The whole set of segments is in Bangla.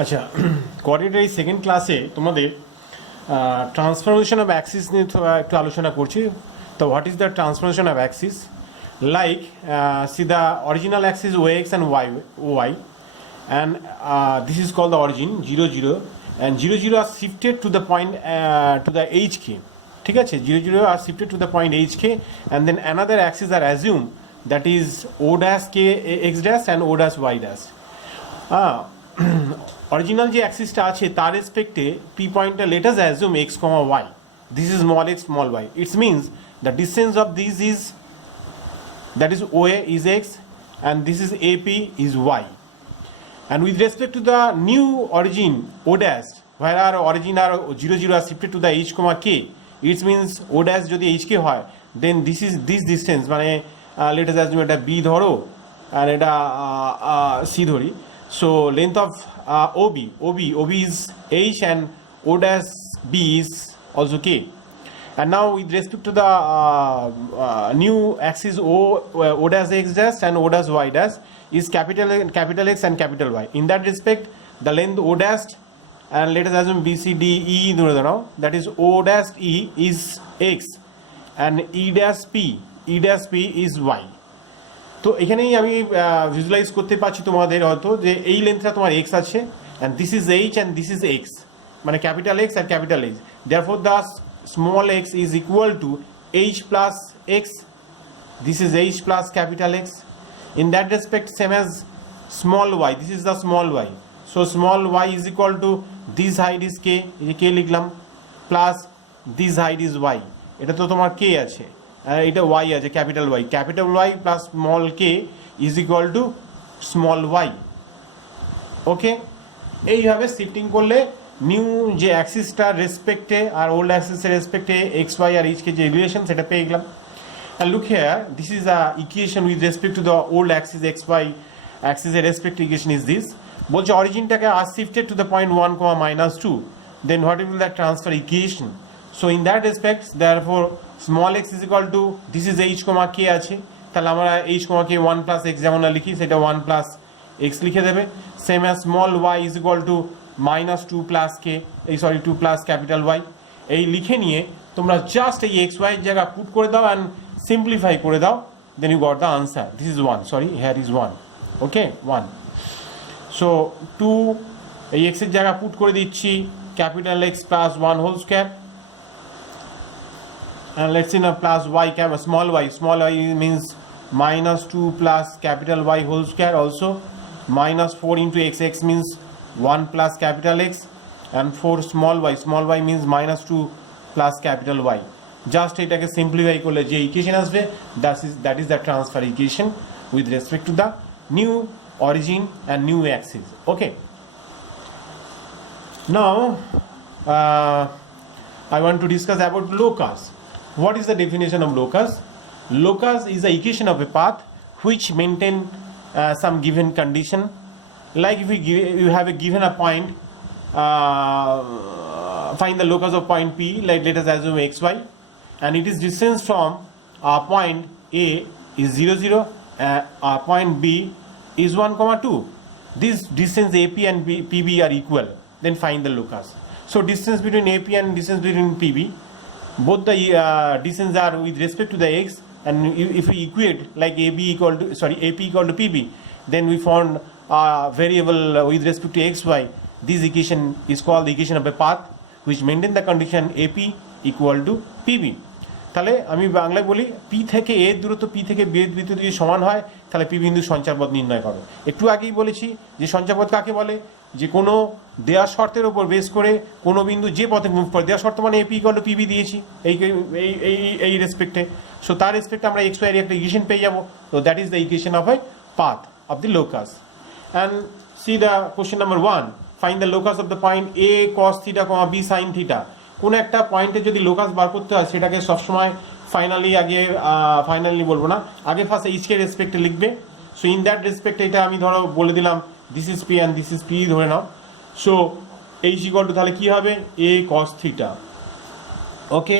আচ্ছা, কোঅর্ডিনেটর এই সেকেন্ড ক্লাসে তোমাদের ট্রান্সফরমেশন অফ অ্যাক্সিস নিয়ে একটু আলোচনা করছি। তো what is the transformation of Axis? Like see the original axis ox and y, and this is called the origin 0 0, and 0 0 are shifted to the point to the hk. ঠিক আছে, 0 0 are shifted to the point hk, and then another axis are assumed, that is o dash k x dash and o dash y dash. Original যে অ্যাক্সিসটা আছে তার রেসপেক্টে পি পয়েন্টটা let us assume x comma y, this is small x small y. Its means the distance of this is, that is OA is x and this is AP is y, and with respect to the new origin O dash, where our origin are 0 0 are shifted to the h comma k, it means O dash যদি hk হয়, then this is this distance, মানে let us assume এটা b ধরো আর এটা c ধরি, so length of OB is h and O dash b is also k. And now with respect to the new axis O dash x dash and O dash y dash is capital X and capital Y. In that respect, the length O dash, and let us assume BCD E, that is O dash E is x and E dash P is y. তো এখানেই আমি ভিজুয়ালাইজ করতে পারছি তোমাদের হয়তো যে এই লেন্থটা তোমার x আছে, and this is h and this is x, মানে ক্যাপিটাল X আর capital H. Therefore the small x is equal to h plus x, this is h plus capital X. In that respect, same as small y, this is the small y, so small y is equal to this height is k, এই যে k লিখলাম, plus this height is y, এটা তো তোমার k আছে আর এটা y আছে capital y plus small k is equal to small y. ওকে, এইভাবে শিফটিং করলে নিউ যে অ্যাক্সিসটার রেসপেক্টে আর ওল্ড অ্যাক্সিসের রেসপেক্টে এক্স ওয়াই আর এইচকে যে রিলেশন সেটা পেয়ে গেলাম। And look here, this is a equation with respect to the old axis xy axis এর respect equation is this. বলছে অরিজিনটাকে আর shifted to the point 1 comma minus 2, then what will that transfer equation? So in that respect, therefore small x is equal to, this is h comma k আছে, তাহলে আমরা h comma k 1 plus x যেমন লিখি সেটা 1 plus x লিখে দেবে। same as small y is equal to minus 2 plus k, 2 plus capital Y, এই লিখে নিয়ে তোমরা জাস্ট এই এক্স ওয়াই এর জায়গা পুট করে দাও অ্যান্ড সিম্পলিফাই করে দাও, then you got the answer. This is 1, sorry here is 1, okay 1। So 2 এই এক্স এর জায়গা পুট করে দিচ্ছি capital x plus 1 whole square, and let's see now plus y small y means minus 2 plus capital Y whole square, also minus 4 into x means 1 plus capital X, and 4 small y means minus 2 plus capital Y. Just এটাকে সিম্পলিফাই করলে যে ইকুয়েশন আসবে, that is the transfer equation with respect to the new origin and new axis. Okay, now I want to discuss about locus. What is the definition of locus? Locus is the equation of a path which maintain some given condition. Like if you have a given a point, find the locus of point P, like let us assume xy, and it is distance from point A is 0 0, point B is 1 comma 2. This distance AP and PB are equal, then find the locus. So distance between AP and distance between PB, both the distance are with respect to the x, and if we equate like AP equal to PB, then we found variable with respect to xy. This equation is called the equation of a path which maintain the condition AP equal to PB. তাহলে আমি বাংলায় বলি, পি থেকে এর দূরত্ব পি থেকে বি এর দূরত্ব যদি সমান হয় তাহলে পি বিন্দুর সঞ্চারপথ নির্ণয় করো। একটু আগেই বলেছি যে সঞ্চারপথ কাকে বলে, যে কোনো দেওয়া শর্তের উপর বেস করে কোনো বিন্দু যে পথে মুভ করে, দেওয়া শর্ত মানে এপি ইকুয়াল টু পিবি দিয়েছি এই রেসপেক্টে, সো তার রেসপেক্টে আমরা এক্স ওয়াই এর একটা ইকুয়েশন পেয়ে যাবো। তো that is the equation of a path of the locus. And see the question number 1, find the locus of the point a cos theta comma b sine theta. কোনো একটা পয়েন্টে যদি লোকাস বার করতে হয় সেটাকে সবসময় ফাইনালি বলবো না, আগে ফার্স্ট এইচকে রেসপেক্টে লিখবে। সো ইন দ্যাট রেসপেক্টে এটা আমি ধরো বলে দিলাম this is P and this is P ধরে নাও। সো এইচ ইকুয়াল টু তাহলে কী হবে, এ কস থিটা, ওকে।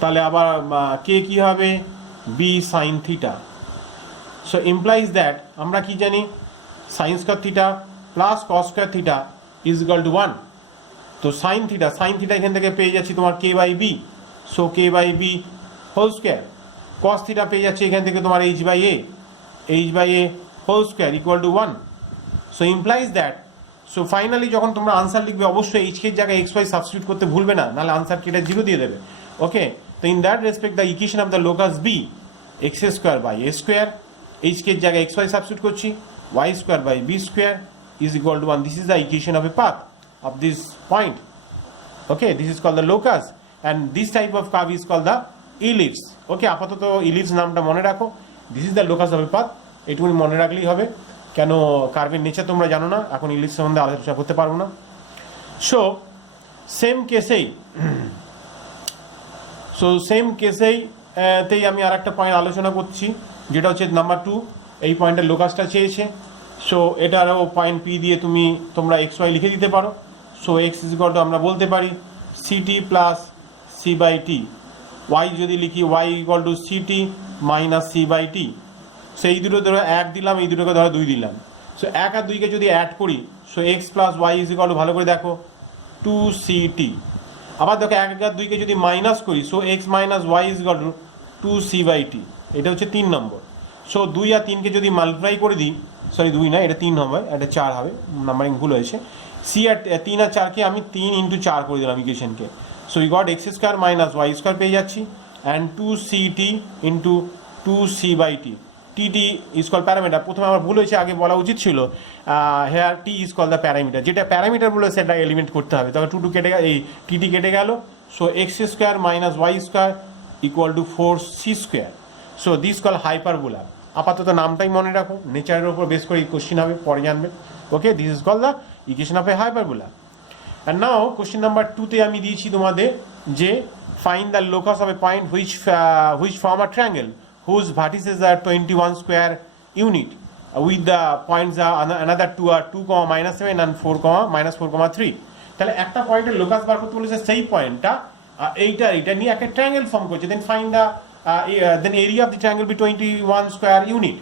তাহলে আবার কে কী হবে, b sine theta. So implies that আমরা কি জানি, sine square theta plus cos square theta is equal to 1। তো সাইন থিটা এখান থেকে পেয়ে যাচ্ছি তোমার k by b, so k by b whole square. Cos theta পেয়ে যাচ্ছে এখান থেকে তোমার h by a whole square equal to 1। So implies that, so finally যখন তোমরা আনসার লিখবে অবশ্যই এইচকে জায়গায় এক্স ওয়াই সাবস্টিটিউট করতে ভুলবে না, নাহলে আনসার কেটে 0 দিয়ে দেবে। ওকে, তো in that respect the equation of the locus be x square by a square, HK জায়গায় এক্স ওয়াই সাবস্টিটিউট করছি, y square by b square is equal to 1। This is the equation of a path of this point. Okay, this is called the locus and this type of curve is called the ellipse. Okay, আপাতত ellipse নামটা মনে রাখো। This is the locus of a path, এটুকুনি মনে রাখলেই হবে, কেন কার্ভের নেচার তোমরা জানো না, এখন ইলিপস সম্বন্ধে আলোচনা করতে পারবো না। সো সেম কেসেই তেই আমি আর একটা পয়েন্ট আলোচনা করছি, যেটা হচ্ছে নাম্বার 2। এই পয়েন্টের লোকাসটা চেয়েছে, সো এটারও পয়েন্ট পি দিয়ে তোমরা এক্স ওয়াই লিখে দিতে পারো। So x is equal to আমরা বলতে পারি c t plus c by t, y যদি লিখি y equal to c t minus c by t. So এই দুটো ধরো 1 দিলাম, এই দুটোকে ধরো 2 দিলাম। সো 1 আর 2কে যদি অ্যাড করি, so x plus y is equal to ভালো করে দেখো 2ct। আবার দেখো 1 আর 2কে যদি মাইনাস করি, so x minus y is equal to 2c by t. এটা হচ্ছে 3 নম্বর। সো 2 আর 3কে যদি মাল্টিপ্লাই করে দিই, সরি 2 না, এটা 3 হবে, এটা 4 হবে, নাম্বারিং ভুল হয়েছে। সি আর 3 আর 4কে আমি 3 ইন্টু 4 করে দিলাম ইকুয়েশনকে। So we got x square minus y square পেয়ে যাচ্ছি, and 2ct into 2c by t. T is call parameter. প্রথমে আমার ভুল হয়েছে, আগে বলা উচিত ছিল here t is call the parameter. যেটা প্যারামিটার বলে সেটা এলিমেন্ট করতে হবে, তবে 2 কেটে গেল, এই টি কেটে গেল। So x square minus y square equal to 4c square. So this call hyperbola. আপাতত নামটাই মনে রাখো, নেচারের উপর বেস করে এই কোশ্চিন হবে, পরে জানবে। Okay, this is call the equation of a hyperbola. And now question number 2তে আমি দিয়েছি তোমাদের যে find the locus of a point which form a triangle whose vertices are 21 square unit with the points another two are 2, -7 and 4, -4,3. তাহলে একটা পয়েন্টের লোকাস বার করতে বলেছে, সেই পয়েন্টটা এইটা নিয়ে একটা ট্রায়াঙ্গেল ফর্ম করছে। Then find the then area of the triangle be 21 square unit.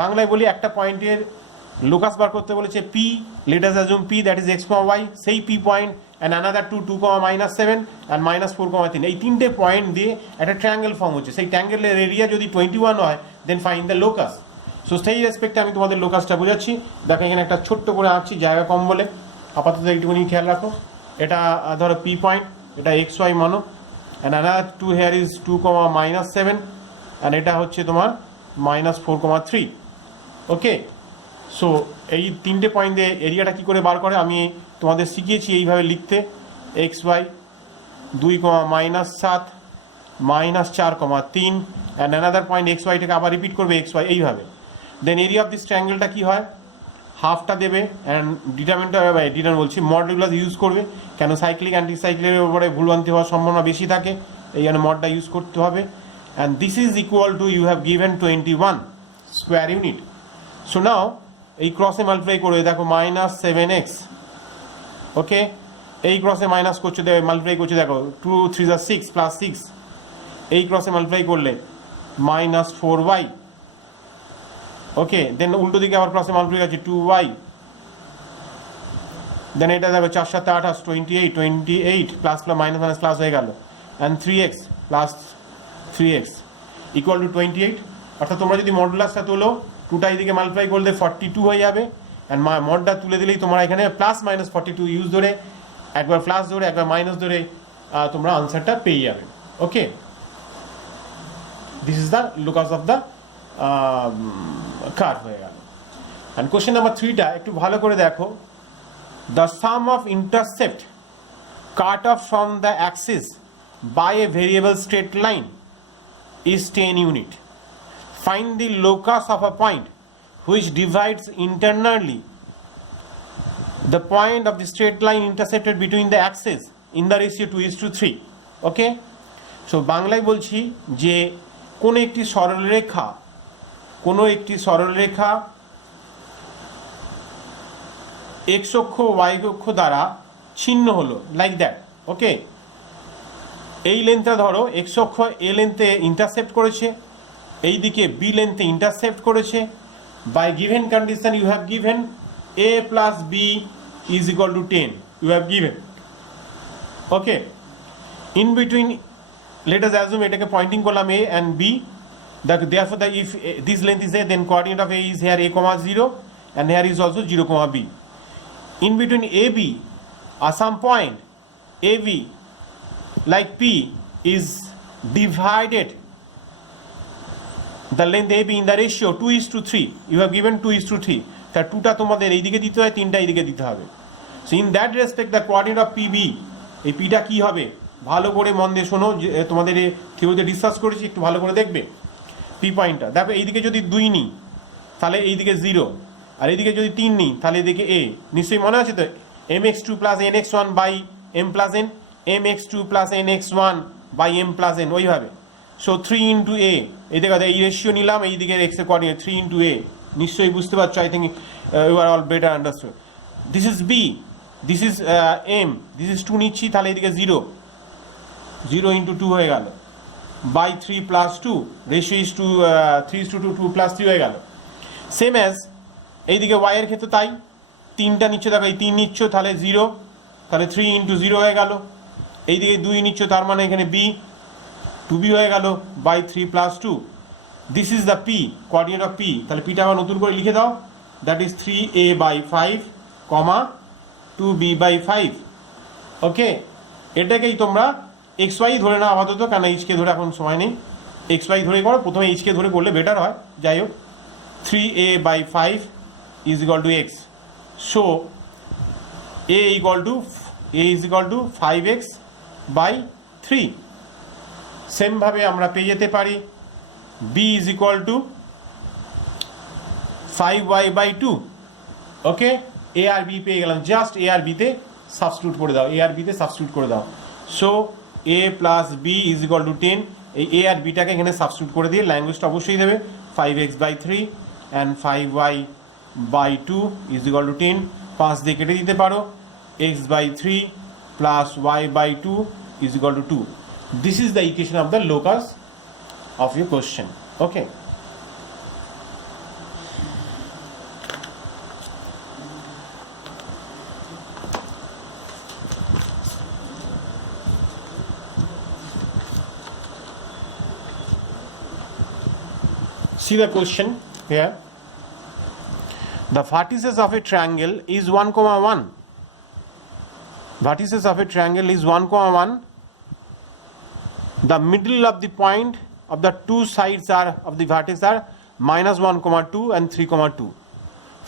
বাংলায় বলি একটা পয়েন্টের লোকাস বার করতে বলেছে P, let us assume P that is x, y, সেই P point and another 2, -7 and -4,3। এই তিনটে পয়েন্ট দিয়ে একটা ট্রায়াঙ্গেল ফর্ম হচ্ছে। সেই ট্রায়াঙ্গেলের এরিয়া যদি 21 হয়, then find the locus. So সেই রেসপেক্টে আমি তোমাদের লোকাসটা বোঝাচ্ছি। দেখো এখানে একটা ছোট্ট করে আঁকছি, জায়গা কম বলে, আপাতত এইটুকুনি খেয়াল রাখো। এটা ধরো পি পয়েন্ট, এটা এক্স ওয়াই মানো, and another 2 here is 2, -7 and এটা হচ্ছে তোমার -4,3। ওকে, সো এই তিনটে পয়েন্ট দিয়ে এরিয়াটা কী করে বার করে আমি তোমাদের শিখিয়েছি এইভাবে লিখতে। X y 2, -7 -4,3 and another point x ওয়াইটাকে আবার রিপিট করবে এক্স ওয়াই এইভাবে। দেন এরিয়া অফ দিস ট্রায়াঙ্গেলটা কী হয়, হাফটা দেবে অ্যান্ড ডিটারমিনেন্ট বলছি মডুলাস ইউজ করবে, কেন সাইক্লিক অ্যান্টি সাইক্লিকের উপরে ভুলভ্রান্তি হওয়ার সম্ভাবনা বেশি থাকে, এই জন্য মডটা ইউজ করতে হবে। And this is equal to you have given 21 square unit. So now এই ক্রসে মাল্টিপ্লাই করবে, দেখো -7x। ওকে, এই ক্রসে মাইনাস করছে, মাল্টিপ্লাই করছে, দেখো 2, 3 are 6 +6। এই ক্রসে মাল্টিপ্লাই করলে -4y। ওকে, দেন উল্টো দিকে আবার ক্রসে মাল্টিপ্লাই আছে 2y। দেন এটা দেখো 4 7 8 28 প্লাস মাইনাস মাইনাস প্লাস হয়ে গেল, and 3x plus 3x equal to 28। অর্থাৎ তোমরা যদি মডুলাসটা তোলো, 2টা এইদিকে মাল্টিপ্লাই করলে 42 হয়ে যাবে, অ্যান্ড মডটা তুলে দিলেই তোমরা এখানে +-42 ইউজ ধরে, একবার প্লাস ধরে একবার মাইনাস ধরে তোমরা আনসারটা পেয়ে যাবে। Okay, this is the locus of the curve হয়ে গেল। অ্যান্ড কোশ্চেন নাম্বার 3টা একটু ভালো করে দেখো। The sum of intercept cut off from the axis by a variable straight line is 10 unit. Find the locus of a point which divides internally the point of the straight line intercepted between the axes in the ratio 2:3. Okay, so বাংলায় বলছি যে কোনো একটি সরলরেখা x অক্ষ y অক্ষ দ্বারা ছিন্ন হলো, লাইক দ্যাট। ওকে, এই লেন্থটা ধরো এক্স অক্ষ এ লেন্থে ইন্টারসেপ্ট করেছে, এই দিকে বি লেন্থে ইন্টারসেপ্ট করেছে। By given condition you have given a plus b is equal to 10 you have given. Okay, in between let us assume এটাকে pointing করলাম a and b, therefore the if this length is a, then coordinate of a is here a comma 0 and here is also 0 comma b. In between ab at some point ab like p is divided the length ab in the ratio 2:3 you have given 2:3 তার 2টা তোমাদের এইদিকে দিতে হয় 3টা এইদিকে দিতে হবে. So in that respect the coordinate of pb এই পিটা কি হবে ভালো করে মন দিয়ে শোনো, তোমাদের থিওরিতে ডিসকাস করেছি, একটু ভালো করে দেখবে পি পয়েন্টটা। দেখো এইদিকে যদি 2 নিই তাহলে এইদিকে 0 আর এইদিকে যদি 3 নিই তাহলে এদিকে a, নিশ্চয়ই মনে আছে তো mx2 plus nx1 by m plus n, mx2 plus nx1 by m plus n ওইভাবে। সো 3 into a এই দেখো এই রেশিও নিলাম, এইদিকে x এর কোঅর্ডিনেট 3 into a, নিশ্চয়ই বুঝতে পারছো, I think you are all better understood. This is b, this is m, this is 2 নিচ্ছি তাহলে এইদিকে 0 into 2 হয়ে গেল by 3 plus 2, ratio is 3:2 2 plus 3 হয়ে গেল। সেম অ্যাজ এইদিকে y এর ক্ষেত্রে তাই, 3টা নিচ্ছ, দেখো এই 3 নিচ্ছ তাহলে 0, তাহলে 3 into 0 হয়ে গেল। এইদিকে 2 নিচ্ছ তার মানে এখানে b 2b হয়ে গেল by 3 plus 2, this is the p, coordinate of p। তাহলে পিটা আবার নতুন করে লিখে দাও, that is 3a by 5 comma 2b by 5। ওকে, এটাকেই তোমরা xy ধরে নাও আপাতত, কেন এইচকে ধরে এখন সময় নেই, xy ধরে করো, প্রথমে এইচকে ধরে করলে বেটার হয়। যাই হোক 3a by 5 is equal to x, so a is equal to 5x by 3। Same ভাবে আমরা পেয়ে যেতে পারি b is equal to 5y by 2। Okay, a R b পেয়ে গেলাম, জাস্ট a আর b তে সাবস্টিটিউট করে দাও, a আর b তে সাবস্টিটিউট করে দাও। So a plus b is equal to 10, এই a আর bটাকে এখানে সাবস্টিটিউট করে দিয়ে ল্যাঙ্গুয়েজটা অবশ্যই দেবে 5x by 3 and 5y by 2 is equal to 10, 5 দিয়ে কেটে দিতে পারো, x by 3 plus y by 2 is equal to 2. This is the equation of the locus of your question. Okay, see the question here. The vertices of a triangle is 1,1. Vertices of a triangle is 1,1. The middle of the point of the two sides are of the vertex are -1,2 and 3,2.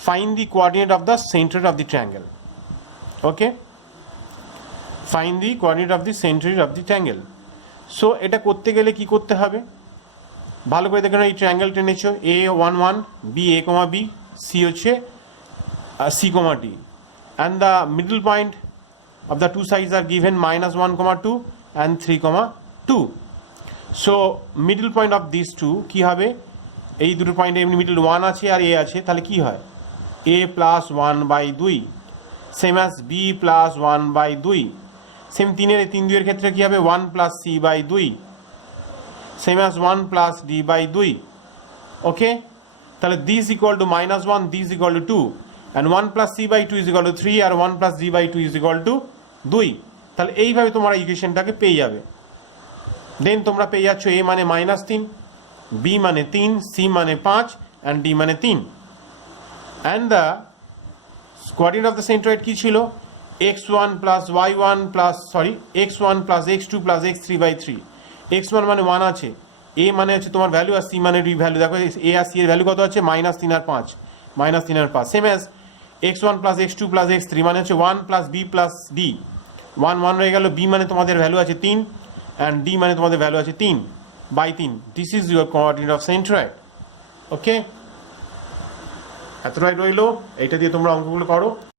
Find the coordinate of the center of the triangle. Okay, find the coordinate of the center of the triangle. So এটা করতে গেলে কি করতে হবে ভালো করে দেখো, এই triangle টেনেছো a11 b a, b c হচ্ছে c, d, and the middle point of the two sides are given -1,2 and 3,2. so middle point of these two কি হবে, এই দুটো পয়েন্টে এমনি মিডল 1 আছে আর a আছে, তাহলে কি হয় a plus 1 by 2, same as b plus 1 by 2, same 3 এর ক্ষেত্রে কি হবে 1 plus c by 2, same as 1 plus d by 2. Okay, তাহলে this equal to -1, this equal to 2, and 1 plus c by 2 is equal to 3 R 1 plus d by 2 is equal to 2। তাহলে এইভাবে তোমরা ইকুয়েশনটাকে পেয়ে যাবে। দেন তোমরা পেয়ে যাচ্ছ a মানে -3, b মানে 3, c মানে 5 and d মানে 3, and the coordinate of the centroid কি ছিল x1 plus y1 plus x1 plus x2 plus x3 by 3। x1 মানে 1 আছে, a মানে হচ্ছে তোমার ভ্যালু আর c মানে ডি ভ্যালু। দেখো a আর c এর ভ্যালু কত আছে -3 আর 5, -3 আর 5। Same as x1 plus x2 plus x3 মানে হচ্ছে 1 plus b plus d, 1 রয়ে গেল, b মানে তোমাদের ভ্যালু আছে 3 and d মানে তোমাদের ভ্যালু আছে 3 by 3। This is your coordinate of centroid. Okay, এতটাই রইলো, এইটা দিয়ে তোমরা অঙ্কগুলো করো।